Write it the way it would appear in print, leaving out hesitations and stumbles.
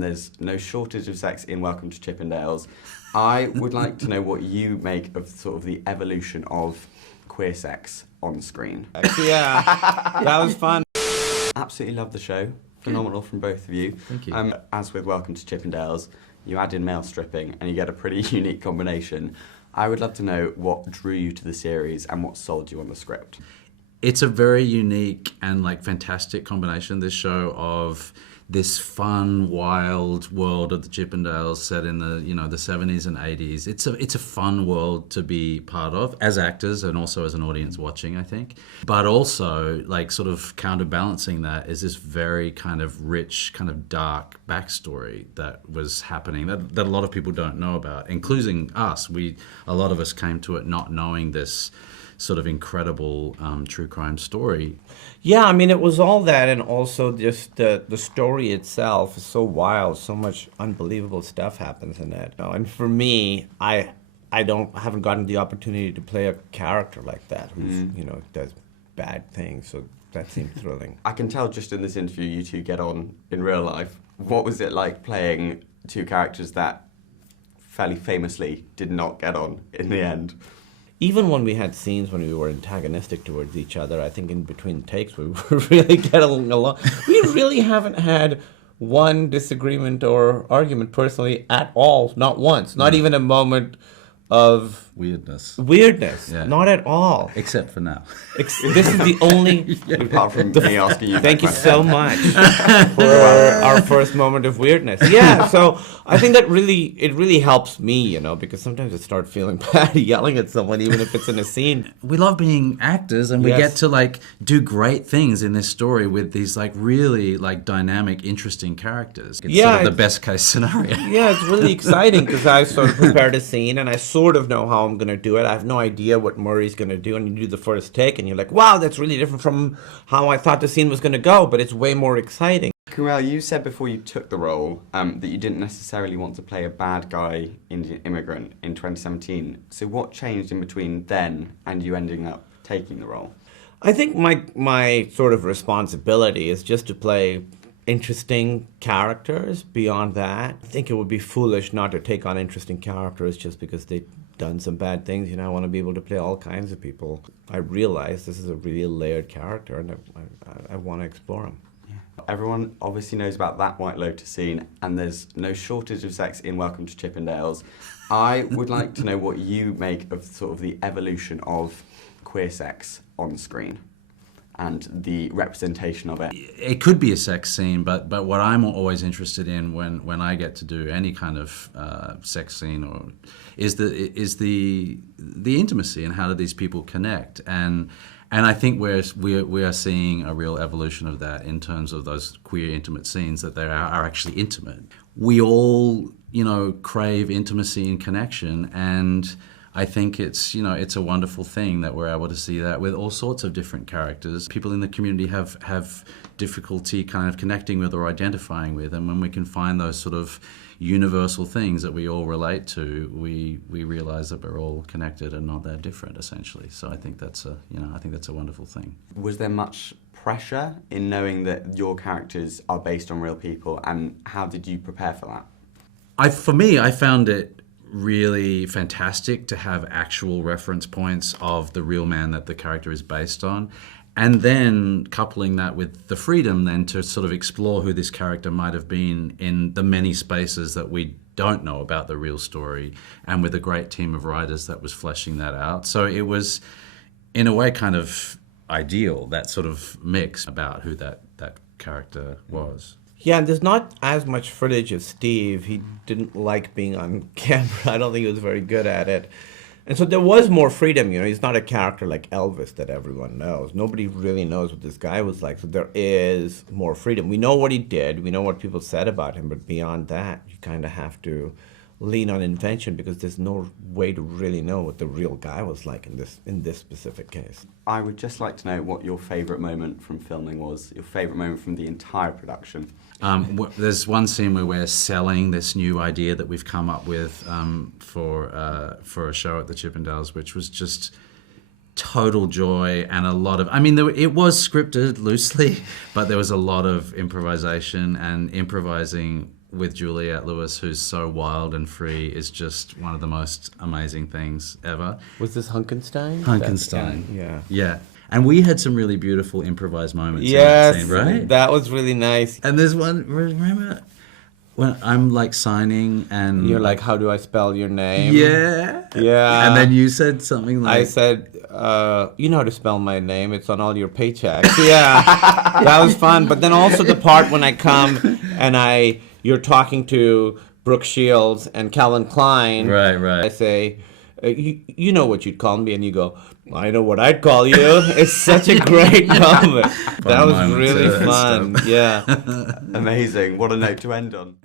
There's no shortage of sex in Welcome to Chippendales. I would like to know what you make of sort of the evolution of queer sex on screen. Yeah, that was fun. Absolutely love the show. Phenomenal from both of you. Thank you. As with Welcome to Chippendales, you add in male stripping and you get a pretty unique combination. I would love to know what drew you to the series and what sold you on the script. It's a very unique and fantastic combination, this show, of this fun, wild world of the Chippendales set in the the 70s and 80s. It's a fun world to be part of as actors and also as an audience watching, I think. But also, sort of counterbalancing that is this very kind of rich, kind of dark backstory that was happening that a lot of people don't know about, including us. A lot of us came to it not knowing this sort of incredible true crime story. Yeah, I mean, it was all that, and also just the story itself is so wild. So much unbelievable stuff happens in it. And for me, I haven't gotten the opportunity to play a character like that who's does bad things. So that seemed thrilling. I can tell just in this interview you two get on in real life. What was it like playing two characters that fairly famously did not get on in the end? Even when we had scenes when we were antagonistic towards each other, I think in between takes we were really getting along. We really haven't had one disagreement or argument personally at all, not once, not even a moment of weirdness. Yeah. Not at all. Except for now. This is the only... Apart from me asking you. Thank you so much for our first moment of weirdness. Yeah, so I think that it really helps me, because sometimes I start feeling bad yelling at someone, even if it's in a scene. We love being actors, and we get to do great things in this story with these really dynamic, interesting characters. It's sort of the best case scenario. Yeah, it's really exciting because I sort of prepared a scene and I sort of know how I'm going to do it. I have no idea what Murray's going to do, and you do the first take and you're like, wow, that's really different from how I thought the scene was going to go, but it's way more exciting. Kumail, you said before you took the role that you didn't necessarily want to play a bad guy Indian immigrant in 2017. So what changed in between then and you ending up taking the role? I think my sort of responsibility is just to play interesting characters. Beyond that, I think it would be foolish not to take on interesting characters just because they've done some bad things. I want to be able to play all kinds of people. I realize this is a really layered character, and I want to explore him. Everyone obviously knows about that White Lotus scene, and there's no shortage of sex in Welcome to Chippendales. I would like to know what you make of sort of the evolution of queer sex on screen and the representation of it. It could be a sex scene, but what I'm always interested in when I get to do any kind of sex scene is the intimacy, and how do these people connect, and I think we are seeing a real evolution of that in terms of those queer intimate scenes, that they are actually intimate. We all crave intimacy and connection, and I think it's a wonderful thing that we're able to see that with all sorts of different characters. People in the community have difficulty kind of connecting with or identifying with, and when we can find those sort of universal things that we all relate to, we realize that we're all connected and not that different, essentially. So I think that's a wonderful thing. Was there much pressure in knowing that your characters are based on real people, and how did you prepare for that? For me, I found it really fantastic to have actual reference points of the real man that the character is based on, and then coupling that with the freedom then to sort of explore who this character might have been in the many spaces that we don't know about the real story, and with a great team of writers that was fleshing that out. So it was, in a way, kind of ideal, that sort of mix about who that character was. Yeah, and there's not as much footage of Steve. He didn't like being on camera. I don't think he was very good at it. And so there was more freedom, he's not a character like Elvis that everyone knows. Nobody really knows what this guy was like, so there is more freedom. We know what he did, we know what people said about him, but beyond that, you kind of have to lean on invention because there's no way to really know what the real guy was like in this specific case. I would just like to know what your favourite moment from filming was, your favourite moment from the entire production. There's one scene where we're selling this new idea that we've come up with for a show at the Chippendales, which was just total joy and a lot of... it was scripted loosely, but there was a lot of improvisation and improvising with Juliette Lewis, who's so wild and free, is just one of the most amazing things ever. Was this Hunkenstein? Hunkenstein. Yeah. Yeah. And we had some really beautiful improvised moments Yes, in that scene, right? that was really nice. And there's one, remember when I'm like signing and... You're like, how do I spell your name? Yeah. Yeah. And then you said something like... I said, you know how to spell my name. It's on all your paychecks. Yeah. That was fun. But then also the part when I come and you're talking to Brooke Shields and Calvin Klein. Right, right. I say, you know what you'd call me, and you go, I know what I'd call you. It's such a great moment. That was really fun. Yeah. Amazing. What a note to end on.